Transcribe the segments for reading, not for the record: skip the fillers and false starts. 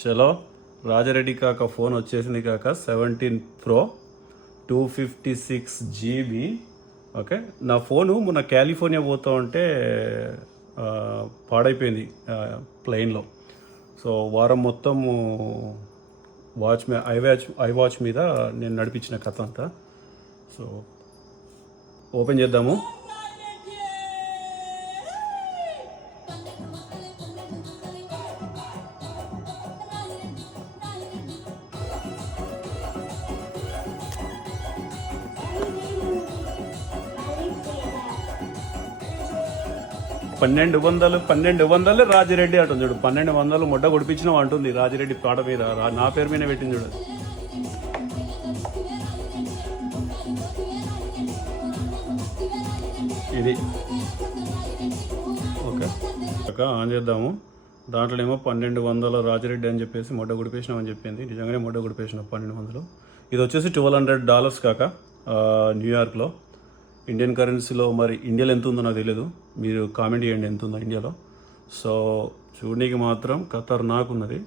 చలో రాజారెడ్డి కాక ఫోన్ వచ్చేసింది కాక 17 Pro 256 GB. ఓకే, నా ఫోను మొన్న కాలిఫోర్నియా పోతా ఉంటే పాడైపోయింది ప్లెయిన్లో. సో వారం మొత్తం ఐవాచ్ మీద నేను నడిపించిన కథ అంతా. సో ఓపెన్ చేద్దాము. పన్నెండు వందలు రాజిరెడ్డి అంటుంది చూడు. 1200 ముడ్డ కొడిపించినావు అంటుంది రాజిరెడ్డి పాట మీద. నా పేరు మీద పెట్టింది చూడు. ఇది ఓకే ఆన్ చేద్దాము. దాంట్లోనేమో 1200 రాజిరెడ్డి అని చెప్పేసి మొడ్డ గుడిపేసినాం అని చెప్పింది. నిజంగానే మొడ్డ గుడిపేసిన 1200. ఇది వచ్చేసి $1200 కాక న్యూయార్క్లో. ఇండియన్ కరెన్సీలో మరి ఇండియాలో ఎంత ఉందో నాకు తెలియదు, మీరు కామెంట్ చేయండి ఎంత ఉందో ఇండియాలో. సో చూడడానికి మాత్రం ఖతర్నాక్ ఉన్నది.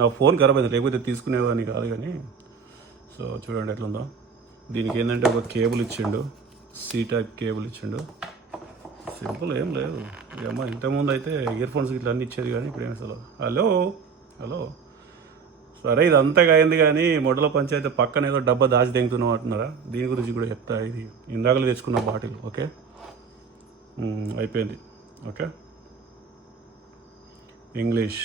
నా ఫోన్ ఖరాబ్ అయింది, లేకపోతే తీసుకునేదాన్ని కాదు కానీ. సో చూడండి ఎట్లుందో. దీనికి ఏంటంటే ఒక కేబుల్ ఇచ్చిండు, సి టైప్ కేబుల్ ఇచ్చిండు. సింపుల్ ఏం లేదు. అమ్మ ఇంతకుముందు అయితే ఇయర్ ఫోన్స్ ఇట్లా అన్నీ ఇచ్చేది కానీ ఇప్పుడు ఏమి అసలు. హలో సరే, ఇది అంతగా అయింది కానీ మొడల పంచాయతీ పక్కన ఏదో డబ్బా దాచి దెంగుతున్నావు అంటున్నారా? దీని గురించి కూడా చెప్తా. ఇది ఇందాకలే తెచ్చుకున్న బాటిల్. ఓకే, అయిపోయింది. Okay, English